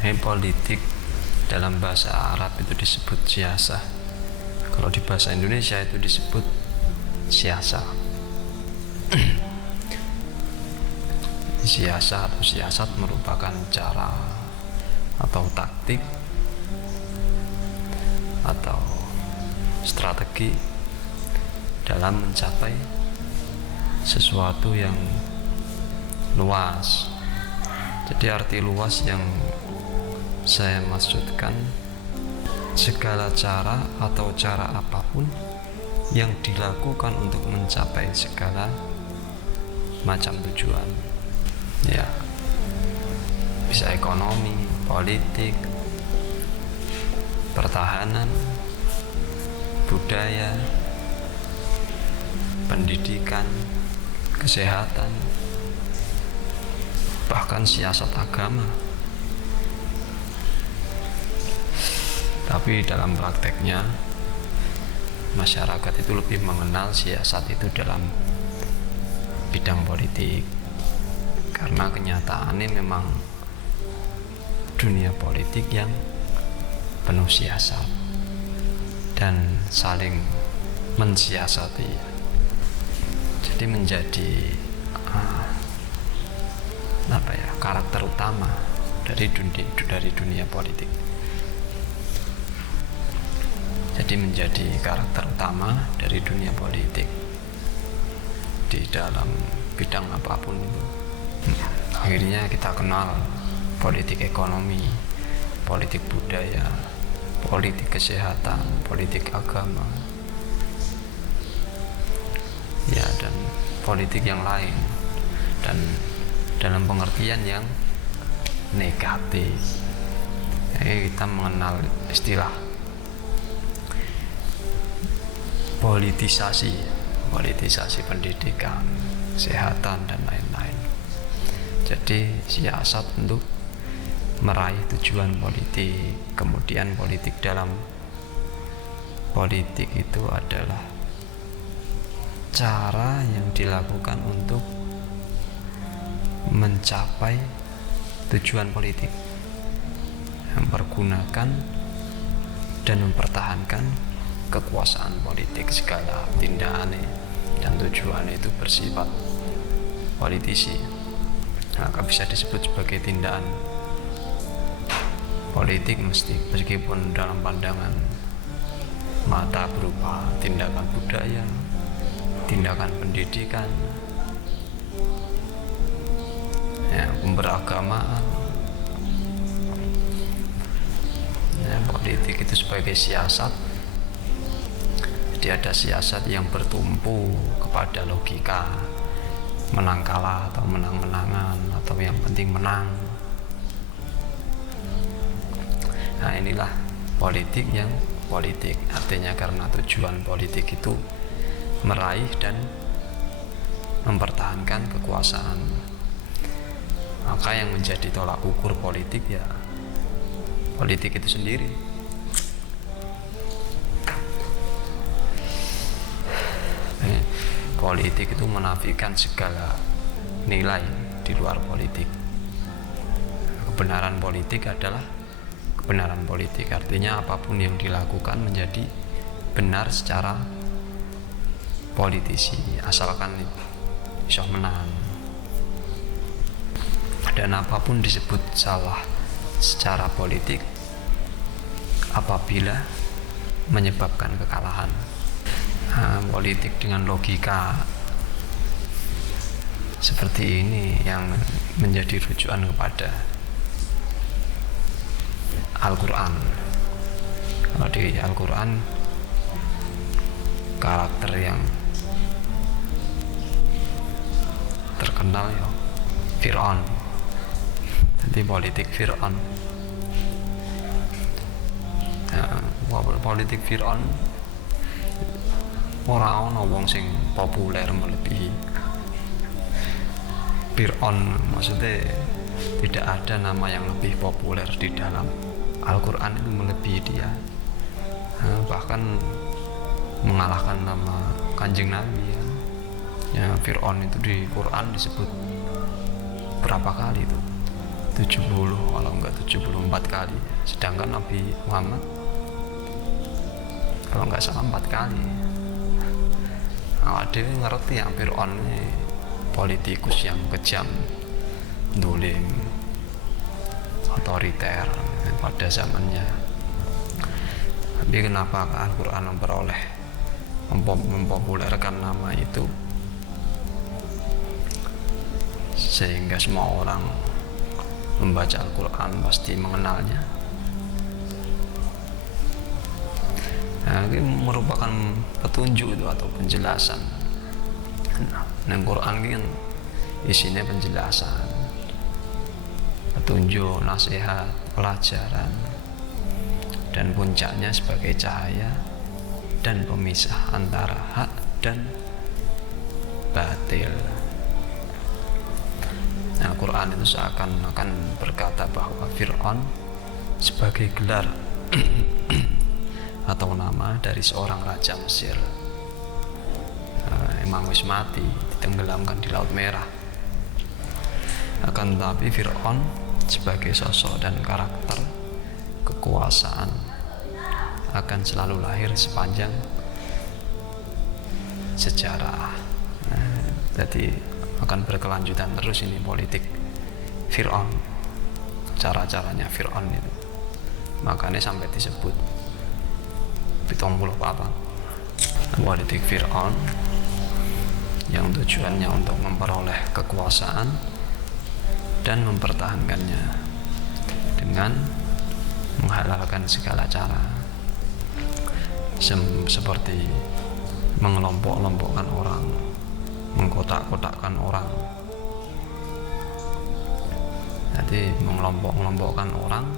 Politik dalam bahasa Arab itu disebut siasah. Kalau di bahasa Indonesia itu disebut siasah. Siasah atau siasat merupakan cara atau taktik atau strategi dalam mencapai sesuatu yang luas. Jadi arti luas yang saya maksudkan segala cara atau cara apapun yang dilakukan untuk mencapai segala macam tujuan, ya, bisa ekonomi, politik, pertahanan, budaya, pendidikan, kesehatan, bahkan siasat agama. Tapi dalam prakteknya masyarakat itu lebih mengenal siasat itu dalam bidang politik, karena kenyataannya memang dunia politik yang penuh siasat dan saling mensiasati. Jadi menjadi karakter utama dari dunia politik. Jadi menjadi karakter utama dari dunia politik di dalam bidang apapun itu. Akhirnya kita kenal politik ekonomi, politik budaya, politik kesehatan, politik agama, ya, dan politik yang lain, dan dalam pengertian yang negatif. Jadi kita mengenal istilah politisasi pendidikan, kesehatan, dan lain-lain. Jadi siasat untuk meraih tujuan politik. Kemudian politik dalam politik itu adalah cara yang dilakukan untuk mencapai tujuan politik, mempergunakan dan mempertahankan kekuasaan politik. Segala tindakan dan tujuan itu bersifat politisi, maka bisa disebut sebagai tindakan politik, meskipun dalam pandangan mata berupa tindakan budaya, tindakan pendidikan, ya, pemberagamaan, ya, politik itu sebagai siasat. Jadi ada siasat yang bertumpu kepada logika, menang kalah atau menang-menangan, atau yang penting menang. Nah, inilah politik yang politik, artinya karena tujuan politik itu meraih dan mempertahankan kekuasaan, maka yang menjadi tolak ukur politik ya politik itu sendiri. Politik itu menafikan segala nilai di luar politik. Kebenaran politik adalah kebenaran politik, artinya apapun yang dilakukan menjadi benar secara politisi, asalkan bisa menang. Dan apapun disebut salah secara politik apabila menyebabkan kekalahan. Politik dengan logika seperti ini yang menjadi rujukan kepada Al-Quran. Kalau di Al-Quran, karakter yang terkenal ya Fir'aun. Jadi politik Fir'aun, politik Fir'aun ora ana wong sing populer melebihi Fir'aun. Maksudnya tidak ada nama yang lebih populer di dalam Al-Quran itu melebihi dia. Bahkan mengalahkan nama Kanjeng Nabi ya. Ya, Fir'aun itu di Quran disebut berapa kali itu? 70 kalau enggak 74 4 kali, sedangkan Nabi Muhammad kalau nggak salah 4 kali. Awak dhewe ngerti yang Fir'aun ini politikus yang kejam, dolim, otoriter pada zamannya. Tapi kenapa Al-Quran mempopulerkan nama itu sehingga semua orang membaca Al-Quran pasti mengenalnya? Nah, ini merupakan petunjuk itu atau penjelasan. Nah, Quran ini kan isinya penjelasan, petunjuk, nasihat, pelajaran, dan puncaknya sebagai cahaya dan pemisah antara hak dan batil. Nah, Quran itu seakan-akan berkata bahwa Fir'aun sebagai gelar atau nama dari seorang raja Mesir emang wis mati, ditenggelamkan di Laut Merah. Akan tetapi Fir'aun sebagai sosok dan karakter kekuasaan akan selalu lahir sepanjang sejarah. Jadi akan berkelanjutan terus ini politik Fir'aun, cara-caranya Fir'aun itu. Makanya sampai disebut 74 politik Fir'aun yang tujuannya untuk memperoleh kekuasaan dan mempertahankannya dengan menghalalkan segala cara, seperti mengelompok-kelompokkan orang, mengkotak-kotakkan orang. Jadi mengelompok-kelompokkan orang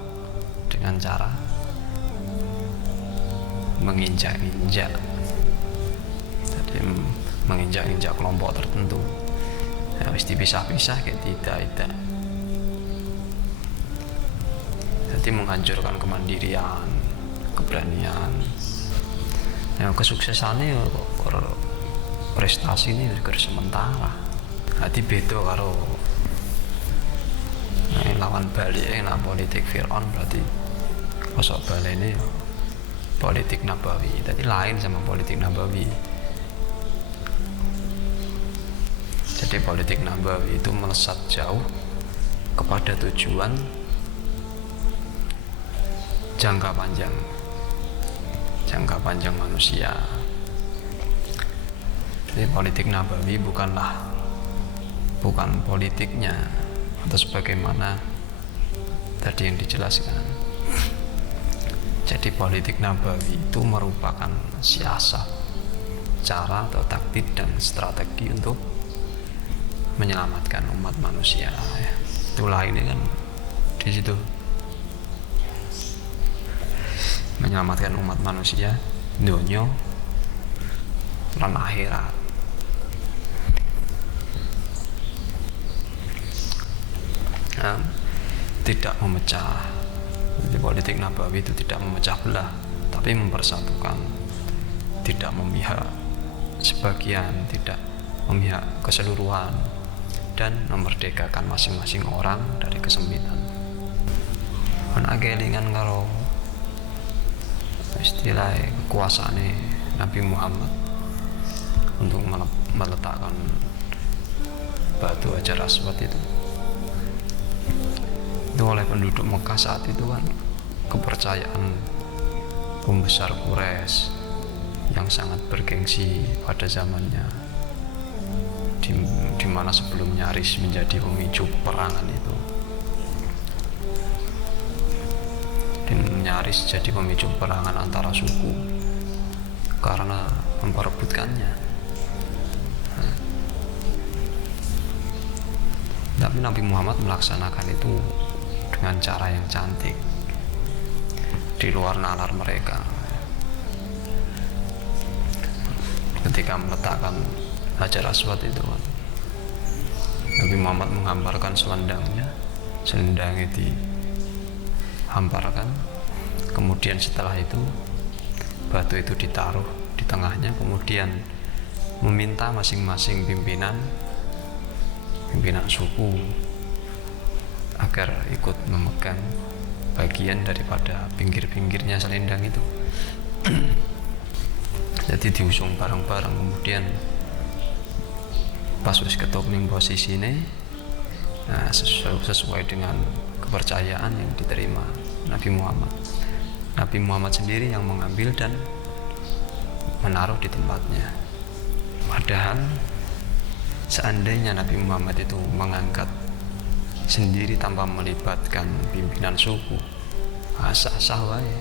dengan cara menginjak-injak, jadi menginjak-injak kelompok tertentu. Harus dipisah-pisah kayak tidak. Jadi menghancurkan kemandirian, keberanian. Yang kesuksesannya prestasi ini juga sementara. Jadi beda karo lawan balik politik Fir'aun, berarti kosok balik ini politik Nabawi. Jadi lain sama politik Nabawi. Jadi politik Nabawi itu melesat jauh kepada tujuan jangka panjang manusia. Jadi politik Nabawi bukan politiknya atau sebagaimana tadi yang dijelaskan. Jadi politik Nabawi itu merupakan siasat, cara atau taktik dan strategi untuk menyelamatkan umat manusia. Itulah ini kan di situ, menyelamatkan umat manusia dunia dan akhirat. Tidak memecah. Jadi politik Nabawi itu tidak memecah belah, tapi mempersatukan, tidak memihak sebagian, tidak memihak keseluruhan, dan memerdekakan masing-masing orang dari kesempitan. Ana kelingan karo istilah kekuasaan Nabi Muhammad untuk meletakkan batu Hajar Aswad itu oleh penduduk Mekah saat itu kan kepercayaan pembesar Quraisy yang sangat bergengsi pada zamannya, di mana sebelumnya Nyaris menjadi pemicu peperangan itu, dan Nyaris jadi pemicu peperangan antara suku karena memperebutkannya. Tapi Nabi Muhammad melaksanakan itu dengan cara yang cantik, di luar nalar mereka. Ketika meletakkan Hajar Aswad itu, Nabi Muhammad menghamparkan selendangnya dihamparkan. Kemudian setelah itu batu itu ditaruh di tengahnya, kemudian meminta masing-masing pimpinan suku agar ikut memegang bagian daripada pinggir-pinggirnya selendang itu. Jadi diusung bareng-bareng, kemudian pas wis ketok ning posisine, nah sesuai dengan kepercayaan yang diterima Nabi Muhammad. Nabi Muhammad sendiri yang mengambil dan menaruh di tempatnya. Padahal seandainya Nabi Muhammad itu mengangkat sendiri tanpa melibatkan pimpinan suku, sah-sah wae,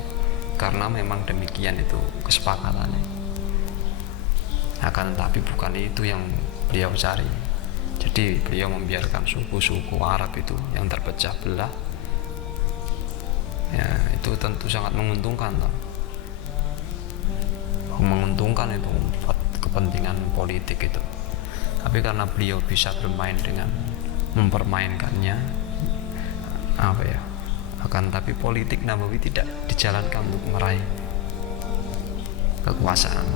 karena memang demikian itu kesepakatannya. Akan tetapi bukan itu yang beliau cari. Jadi beliau membiarkan suku-suku Arab itu yang terpecah belah. Ya, itu tentu sangat menguntungkan toh. Menguntungkan itu buat kepentingan politik itu. Tapi karena beliau bisa bermain dengan mempermainkannya, akan tapi politik Nabawi tidak dijalankan untuk meraih kekuasaan.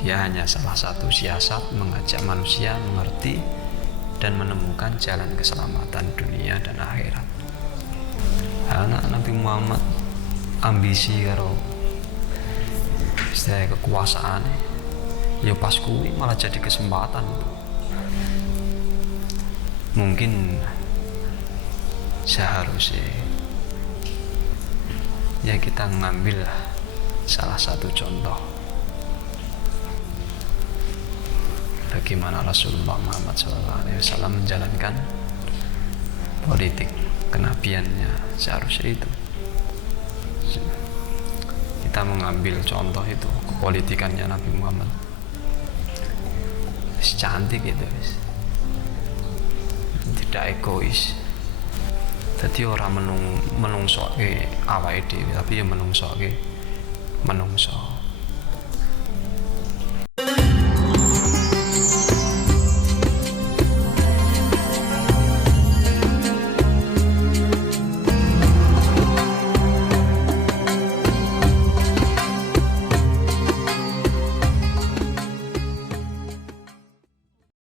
Dia hanya salah satu siasat mengajak manusia mengerti dan menemukan jalan keselamatan dunia dan akhirat. Anak Nabi Muhammad ambisi karo istilah kekuasaan, ya pas kuwi malah jadi kesempatan. Mungkin seharusnya ya kita mengambil salah satu contoh bagaimana Rasulullah Muhammad SAW menjalankan politik kenabiannya. Seharusnya itu kita mengambil contoh itu kepolitikannya Nabi Muhammad. Cantik gitu, tidak egois. Jadi orang menungsoke awake dhewe, tapi ya menungsoke menungso.